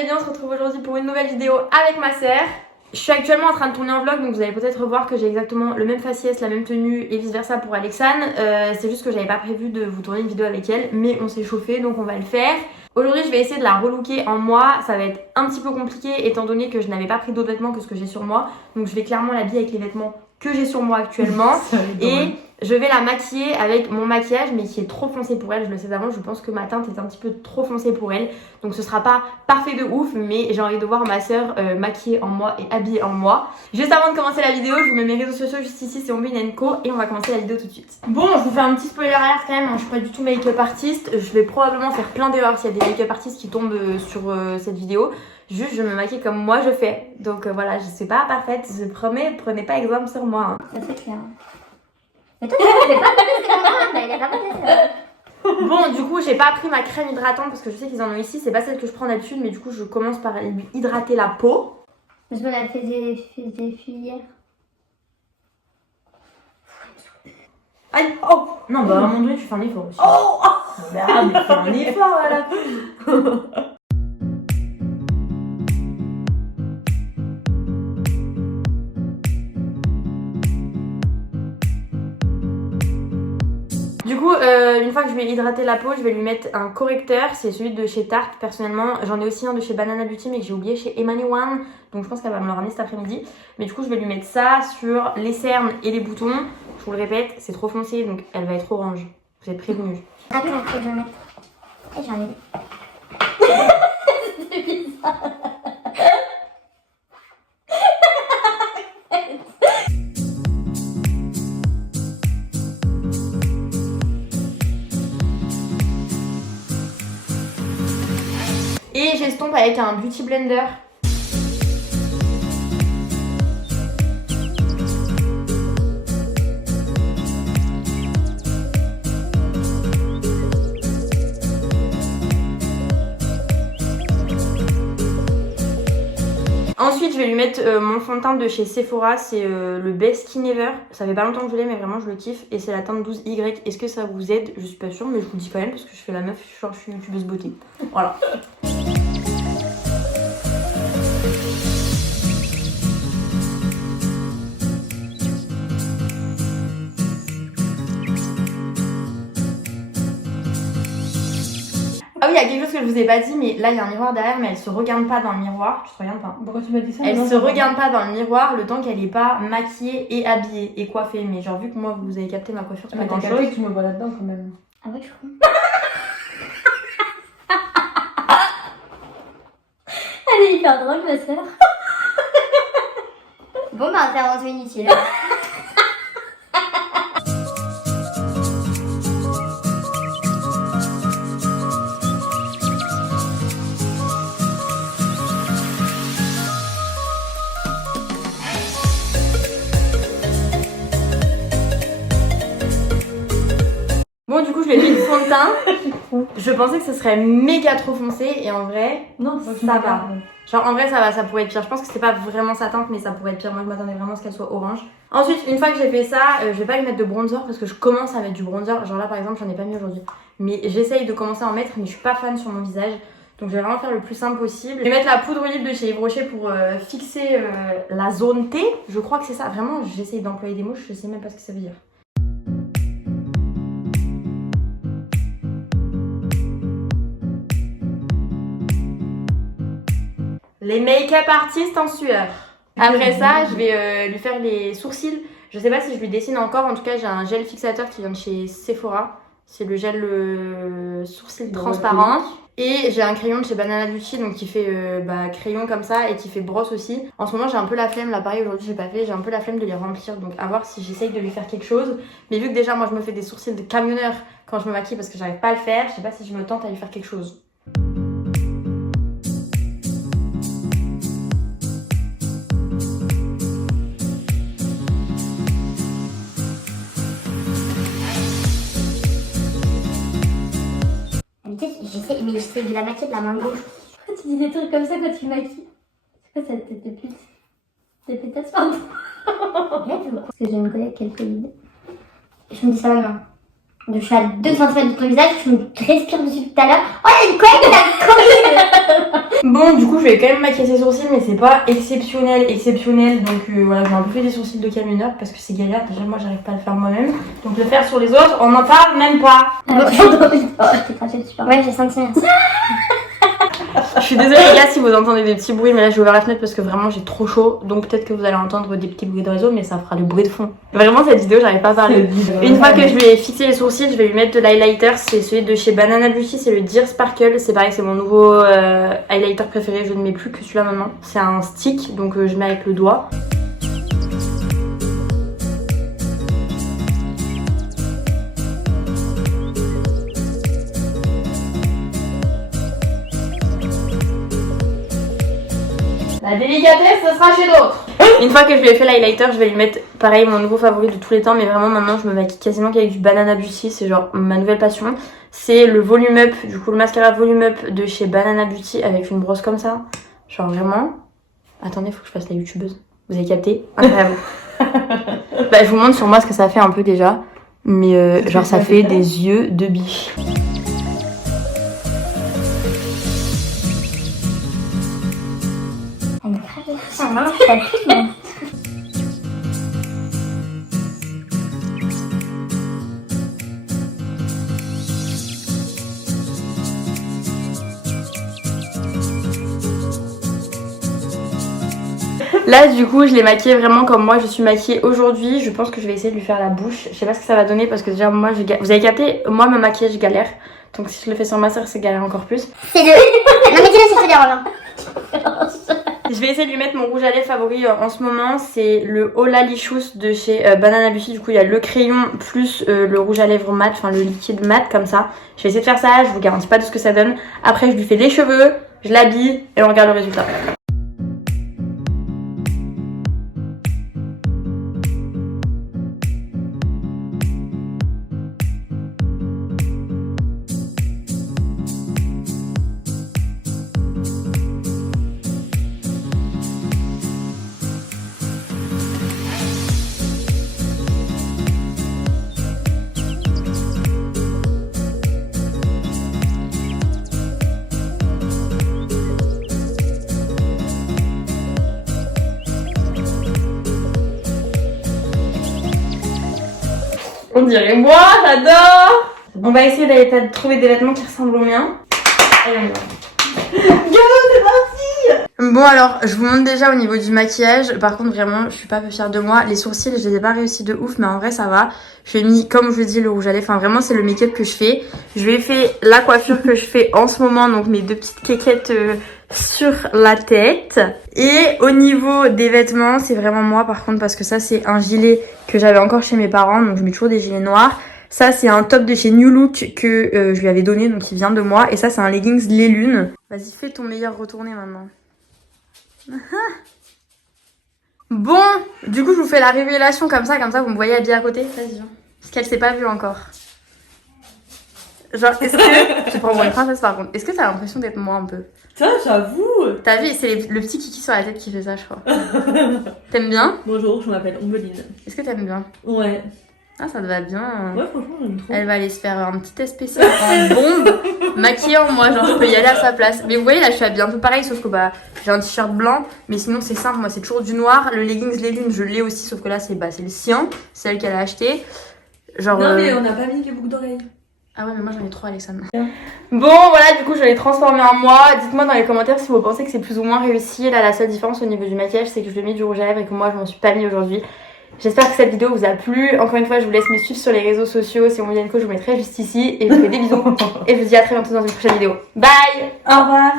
allez bien, on se retrouve aujourd'hui pour une nouvelle vidéo avec ma sœur. Je suis actuellement en train de tourner un vlog, donc vous allez peut-être voir que j'ai exactement le même faciès, la même tenue et vice versa pour Alexane. C'est juste que j'avais pas prévu de vous tourner une vidéo avec elle, mais on s'est chauffé donc on va le faire. Aujourd'hui je vais essayer de la relooker en moi, ça va être un petit peu compliqué étant donné que je n'avais pas pris d'autres vêtements que ce que j'ai sur moi. Donc je vais clairement l'habiller avec les vêtements que j'ai sur moi actuellement et je vais la maquiller avec mon maquillage mais qui est trop foncé pour elle, je le sais d'avance, je pense que ma teinte est un petit peu trop foncée pour elle, donc ce sera pas parfait de ouf, mais j'ai envie de voir ma soeur maquillée en moi et habillée en moi. Juste avant de commencer la vidéo, je vous mets mes réseaux sociaux juste ici, c'est Ombe&Co et on va commencer la vidéo tout de suite. Bon, je vous fais un petit spoiler alert quand même, hein, je suis pas du tout make-up artiste, je vais probablement faire plein d'erreurs s'il y a des make-up artistes qui tombent sur cette vidéo. Juste, je me maquille comme moi je fais. Donc voilà, je suis pas parfaite, je promets, prenez pas exemple sur moi. Hein. Ça c'est clair. Mais toi, t'es pas il y a pas de Bon, du coup, j'ai pas pris ma crème hydratante parce que je sais qu'ils en ont ici. C'est pas celle que je prends d'habitude, mais du coup, je commence par lui hydrater la peau. Je me la fais des filles hier. Aïe, oh non, bah à un moment donné, tu fais un effort aussi. Oh mais fais un effort, voilà. Du coup, une fois que je vais hydrater la peau, je vais lui mettre un correcteur. C'est celui de chez Tarte, personnellement. J'en ai aussi un de chez Banana Beauty, mais que j'ai oublié chez Emmanuel. Donc je pense qu'elle va me le ramener cet après-midi. Mais du coup, je vais lui mettre ça sur les cernes et les boutons. Je vous le répète, c'est trop foncé, donc elle va être orange. Vous êtes prévenus. Attends, faut que je mette. Et j'en ai. C'est bizarre. Et j'estompe avec un beauty blender. Ensuite, je vais lui mettre mon fond de teint de chez Sephora, c'est le Best Skin Ever. Ça fait pas longtemps que je l'ai, mais vraiment je le kiffe. Et c'est la teinte 12Y. Est-ce que ça vous aide? Je suis pas sûre, mais je vous le dis quand même parce que je fais la meuf, genre je suis youtubeuse beauté. Voilà. Ah oui, il y a quelque chose que je vous ai pas dit, mais là il y a un miroir derrière, mais elle se regarde pas dans le miroir. Tu te regardes pas? Pourquoi tu m'as dit ça? Elle se regarde pas dans le miroir le temps qu'elle est pas maquillée et habillée et coiffée. Mais genre, vu que moi vous avez capté ma coiffure, c'est pas grand chose. Tu me vois là-dedans quand même. Ah ouais, je crois. Elle est hyper drôle, ma soeur. Bon, bah, intervention inutile. Bon, du coup, je lui ai mis du fond de teint. Je pensais que ce serait méga trop foncé et en vrai, Non, ça va. Genre, en vrai, ça va, ça pourrait être pire. Je pense que c'était pas vraiment sa teinte, mais ça pourrait être pire. Moi, je m'attendais vraiment à ce qu'elle soit orange. Ensuite, une fois que j'ai fait ça, je vais pas lui mettre de bronzer parce que je commence à mettre du bronzer. Genre là, par exemple, j'en ai pas mis aujourd'hui. Mais j'essaye de commencer à en mettre, mais je suis pas fan sur mon visage. Donc, je vais vraiment faire le plus simple possible. Je vais mettre la poudre olive de chez Yves Rocher pour fixer la zone T. Je crois que c'est ça. Vraiment, j'essaye d'employer des mots, je sais même pas ce que ça veut dire. Les make-up artistes en sueur. Après ça, je vais lui faire les sourcils. Je sais pas si je lui dessine encore. En tout cas, j'ai un gel fixateur qui vient de chez Sephora. C'est le gel sourcil transparent. Et j'ai un crayon de chez Banana Beauty, donc qui fait crayon comme ça et qui fait brosse aussi. En ce moment, j'ai un peu la flemme. Là, pareil, aujourd'hui, j'ai pas fait. J'ai un peu la flemme de les remplir. Donc, à voir si j'essaye de lui faire quelque chose. Mais vu que déjà, moi, je me fais des sourcils de camionneur quand je me maquille parce que j'arrive pas à le faire, je sais pas si je me tente à lui faire quelque chose. Mais j'essaie de la maquiller de la main gauche. Pourquoi tu dis des trucs comme ça quand tu maquilles? C'est quoi cette tête de pute? De pétasse, pardon. Parce que j'ai une collègue qui a le Covid. Je me dis ça maintenant. Je suis à 2 cm de ton visage, tu respires dessus tout à l'heure. Oh, il y a une collègue de la Covid. Bon, du coup, je vais quand même maquiller ses sourcils, mais c'est pas exceptionnel. Donc voilà, j'ai un peu fait des sourcils de camionneur parce que c'est galère. Déjà, moi, j'arrive pas à le faire moi-même. Donc le faire sur les autres, on n'en parle même pas. Oh, t'es craché dessus. Ouais, j'ai senti, merci. Je suis désolée les gars si vous entendez des petits bruits, mais là j'ai ouvert la fenêtre parce que vraiment j'ai trop chaud. Donc peut-être que vous allez entendre des petits bruits de réseau, mais ça fera le bruit de fond. Vraiment cette vidéo j'arrive pas à parler. Une fois que je lui ai fixé les sourcils, je vais lui mettre de l'highlighter. C'est celui de chez Banana Beauty, c'est le Dear Sparkle. C'est pareil, c'est mon nouveau highlighter préféré. Je ne mets plus que celui-là maintenant. C'est un stick, donc je mets avec le doigt. La délicatesse, ce sera chez d'autres. Une fois que je lui ai fait l'highlighter, je vais lui mettre pareil mon nouveau favori de tous les temps, mais vraiment maintenant je me maquille quasiment qu'avec du Banana Beauty, c'est genre ma nouvelle passion. C'est le Volume Up, du coup le mascara Volume Up de chez Banana Beauty avec une brosse comme ça. Genre vraiment. Attendez, faut que je fasse la youtubeuse. Vous avez capté? Incroyable. Bah, je vous montre sur moi ce que ça fait un peu déjà, mais genre ça fait des yeux de biche. Elle me craque. Ça marche, ça pue. Là du coup je l'ai maquillée vraiment comme moi je suis maquillée aujourd'hui. Je pense que je vais essayer de lui faire la bouche. Je sais pas ce que ça va donner parce que déjà moi vous avez capté, moi ma maquillage galère. Donc si je le fais sur ma soeur c'est galère encore plus. C'est le... Non mais dis-le, ça fait des relances. Je vais essayer de lui mettre mon rouge à lèvres favori en ce moment. C'est le Hola Licious de chez Banana Beauty. Du coup il y a le crayon plus le rouge à lèvres mat, enfin le liquide mat comme ça. Je vais essayer de faire ça, je vous garantis pas de ce que ça donne. Après je lui fais les cheveux, je l'habille et on regarde le résultat. On dirait moi, j'adore. On va essayer d'aller trouver des vêtements qui ressemblent aux miens. Allez, on y va. Go, c'est parti. Bon alors, je vous montre déjà au niveau du maquillage. Par contre, vraiment, je suis pas peu fière de moi. Les sourcils, je les ai pas réussi de ouf, mais en vrai, ça va. Je lui ai mis, comme je vous dis, le rouge à lèvres. Enfin, vraiment, c'est le make-up que je fais. Je lui ai fait la coiffure que je fais en ce moment. Donc, mes deux petites quéquettes sur la tête. Et au niveau des vêtements, c'est vraiment moi par contre, parce que ça, c'est un gilet que j'avais encore chez mes parents. Donc, je mets toujours des gilets noirs. Ça, c'est un top de chez New Look que je lui avais donné, donc il vient de moi. Et ça, c'est un leggings Les Lunes. Vas-y, fais ton meilleur retourné maintenant. Bon, du coup, je vous fais la révélation comme ça vous me voyez habillée à côté. Vas-y, viens. Parce qu'elle s'est pas vue encore. Genre, est-ce que... Je prends pour une princesse par contre. Est-ce que t'as l'impression d'être moi un peu? Ça, j'avoue. T'as vu, c'est le petit kiki sur la tête qui fait ça, je crois. T'aimes bien? Bonjour, je m'appelle Ombeline. Est-ce que t'aimes bien? Ouais. Ah, ça te va bien. Ouais, franchement, j'aime trop. Elle va aller se faire un petit test spécial en bombe, maquillée en moi, genre je peux y aller à sa place. Mais vous voyez là, je suis habillée un peu pareil, sauf que bah j'ai un t-shirt blanc, mais sinon c'est simple, moi c'est toujours du noir. Le leggings Les Lunes, je l'ai aussi, sauf que là c'est le sien, c'est elle qu'elle a acheté. Genre. Non, mais on n'a pas mis les boucles d'oreilles. Ah ouais, mais moi j'en ai trop, Alexandre. Bon, voilà, du coup je l'ai transformé en moi. Dites-moi dans les commentaires si vous pensez que c'est plus ou moins réussi. Là, la seule différence au niveau du maquillage, c'est que je lui ai mis du rouge à lèvres et que moi je m'en suis pas mis aujourd'hui. J'espère que cette vidéo vous a plu. Encore une fois, je vous laisse me suivre sur les réseaux sociaux. C'est mon lien de co, je vous mettrai juste ici. Et je vous fais des bisous. Et je vous dis à très bientôt dans une prochaine vidéo. Bye! Au revoir.